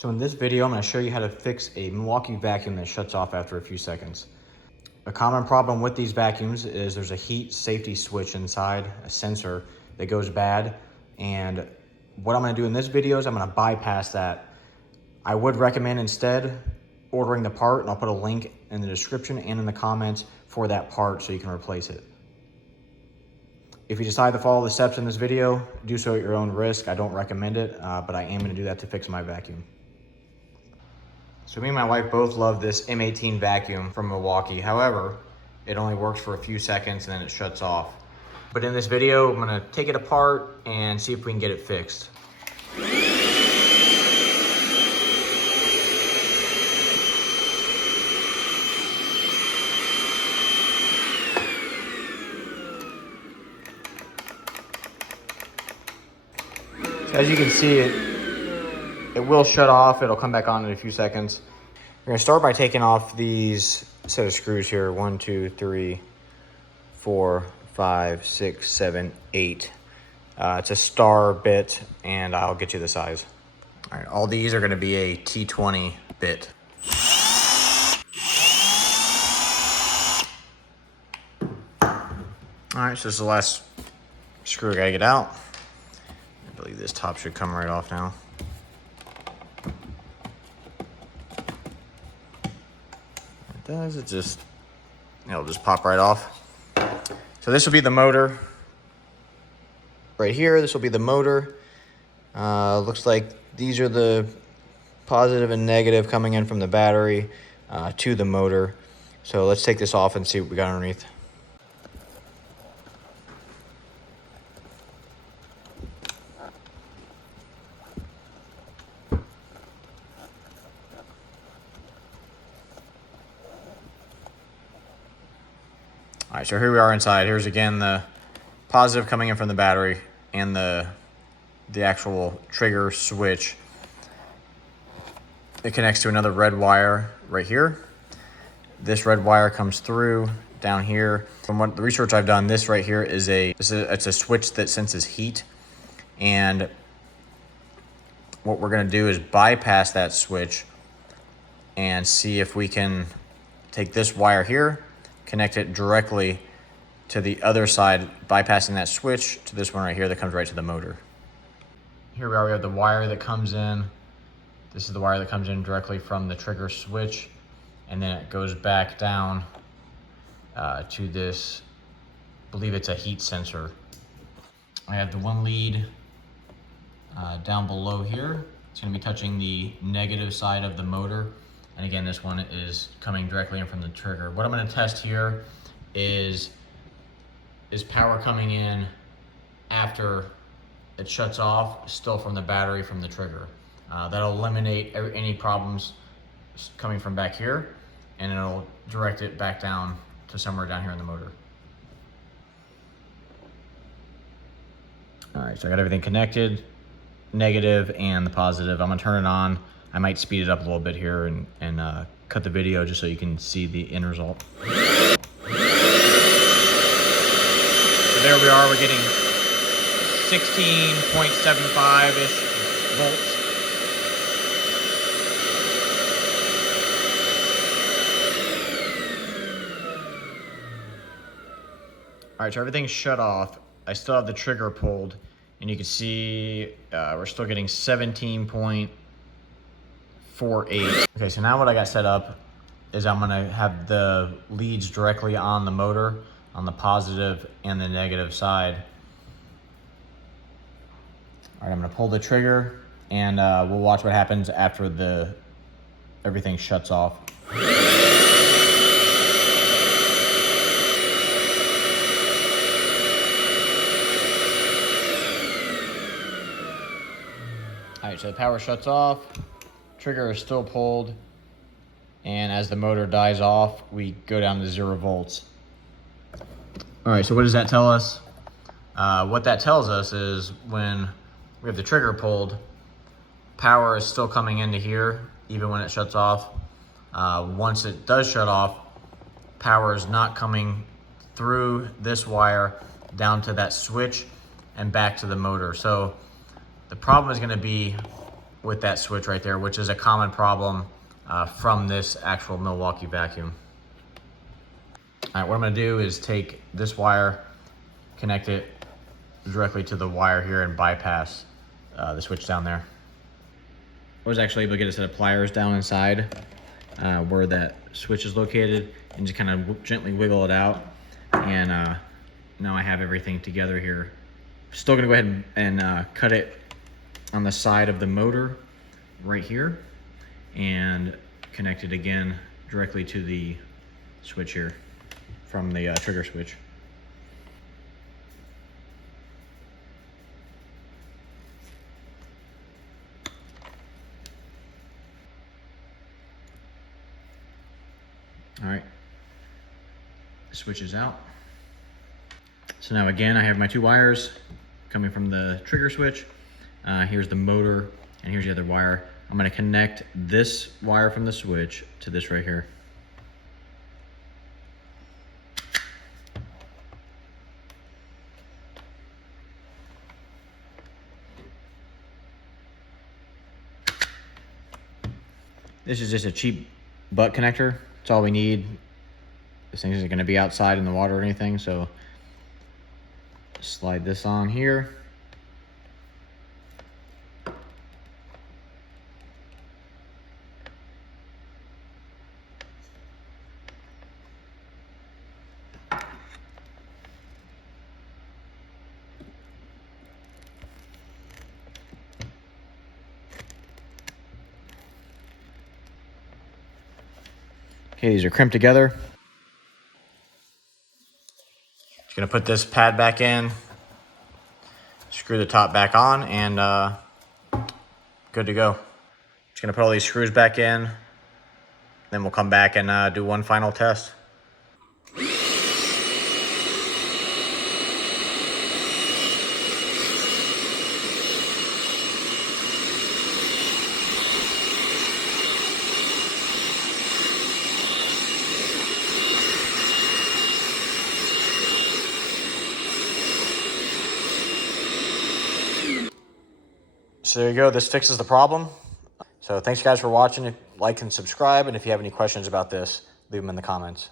So in this video, I'm going to show you how to fix a Milwaukee vacuum that shuts off after a few seconds. A common problem with these vacuums is there's a heat safety switch inside, a sensor that goes bad. And what I'm going to do in this video is I'm going to bypass that. I would recommend instead ordering the part, and I'll put a link in the description and in the comments for that part so you can replace it. If you decide to follow the steps in this video, do so at your own risk. I don't recommend it, but I am going to do that to fix my vacuum. So me and my wife both love this M18 vacuum from Milwaukee. However, it only works for a few seconds and then it shuts off. But in this video, I'm gonna take it apart and see if we can get it fixed. So as you can see, it will shut off. It'll come back on in a few seconds. We're gonna start by taking off these set of screws here. 1, 2, 3, 4, 5, 6, 7, 8. It's a star bit, and I'll get you the size. All right, all these are gonna be a T20 bit. All right, so this is the last screw I gotta get out. I believe this top should come right off now. It just, it'll just pop right off. So this will be the motor right here. This will be the motor. Looks like these are the positive and negative coming in from the battery to the motor. So let's take this off and see what we got underneath. All right, so here we are inside. Here's again the positive coming in from the battery and the actual trigger switch. It connects to another red wire right here. This red wire comes through down here. From what the research I've done, this right here is it's a switch that senses heat. And what we're gonna do is bypass that switch and see if we can take this wire here, connect it directly to the other side, bypassing that switch to this one right here that comes right to the motor. Here we are, we have the wire that comes in. This is the wire that comes in directly from the trigger switch, and then it goes back down to this, I believe it's a heat sensor. I have the one lead down below here. It's gonna be touching the negative side of the motor. And again, this one is coming directly in from the trigger. What I'm gonna test here is power coming in after it shuts off, still from the battery from the trigger. That'll eliminate any problems coming from back here, and it'll direct it back down to somewhere down here in the motor. All right, so I got everything connected, negative and the positive. I'm gonna turn it on. I might speed it up a little bit here and cut the video just so you can see the end result. So there we are, we're getting 16.75-ish volts. All right, so everything's shut off. I still have the trigger pulled, and you can see we're still getting 17.48. Okay, so now what I got set up is I'm gonna have the leads directly on the motor, on the positive and the negative side. All right, I'm gonna pull the trigger, and we'll watch what happens after everything shuts off. All right, so the power shuts off. Trigger is still pulled, and as the motor dies off, we go down to 0 volts. All right, so what does that tell us? What that tells us is when we have the trigger pulled, power is still coming into here, even when it shuts off. Once it does shut off, power is not coming through this wire down to that switch and back to the motor. So the problem is going to be with that switch right there, which is a common problem from this actual Milwaukee vacuum. All right, what I'm gonna do is take this wire, connect it directly to the wire here and bypass the switch down there. I was actually able to get a set of pliers down inside where that switch is located and just kind of gently wiggle it out. And now I have everything together here. Still gonna go ahead and cut it on the side of the motor right here and connect it again directly to the switch here from the trigger switch. All right, the switch is out. So now again, I have my two wires coming from the trigger switch. Here's the motor and here's the other wire. I'm gonna connect this wire from the switch to this right here. This is just a cheap butt connector. It's all we need. This thing isn't gonna be outside in the water or anything, so slide this on here. Okay, these are crimped together. Just gonna put this pad back in, screw the top back on, and good to go. Just gonna put all these screws back in, then we'll come back and do one final test. So there you go, this fixes the problem. So thanks guys for watching. Like and subscribe, and if you have any questions about this, leave them in the comments.